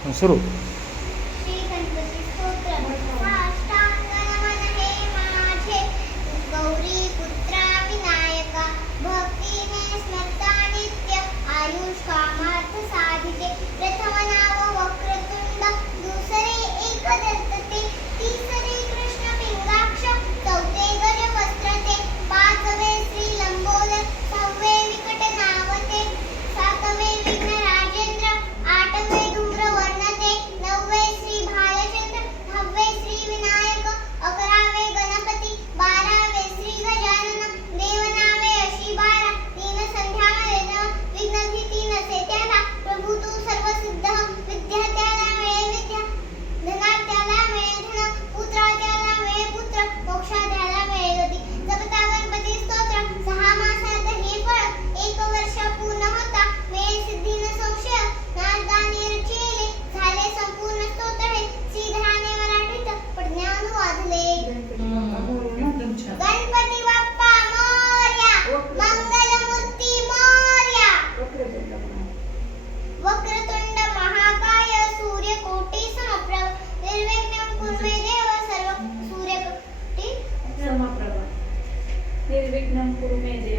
सुरू. श्री गणपती स्तोत्र. साष्टांगनमन हे माझे गौरी पुत्रा विनायका, भक्तीने स्मरता नित्य आयुष कामार्थ साधिते. प्रथम नाव वक्रतुंड, दुसरे एकदंतते, तिसरे कृष्ण पिंगाक्ष, चौथे गज वस्त्रते, पाचवे श्री लंबोदर, सहावे विकट नावते, सातवे विघ्न राजेंद्र, आठवे धूम्रवर्णते, नववे श्री भालचंद्र, दहावे श्री विनायक, अकरावे गणपती, बारावे श्री गजानन, देवनावे अशी बारा, तीन संध्यामध्ये नव, विघ्नभीती नसे त्याला, प्रभू तू सर्वसिद्ध, विद्या त्याला मिळे विद्या, धना त्याला मिळे धन, पुत्रा त्याला मिळे पुत्र, मोक्षा त्याला मिळे गती. जपता गणपती स्तोत्र, 6 मासात हे फळ, 1 वर्ष पूर्ण होता मिळे सिद्धी न संशय, नारदाने रचिले झाले संपूर्ण स्तोत्र हे, श्रीधराने मराठीत पठणे अनुवादले. गणपती बाप्पा मोरया, मंगलमूर्ती मोरया. वक्रतुंड महाकाय सूर्यकोटी समप्रभ, निर्विघ्नं कुरु मे देव सर्व सूर्यकोटी समप्रभ. निर्विघ्नं कुरु मे देव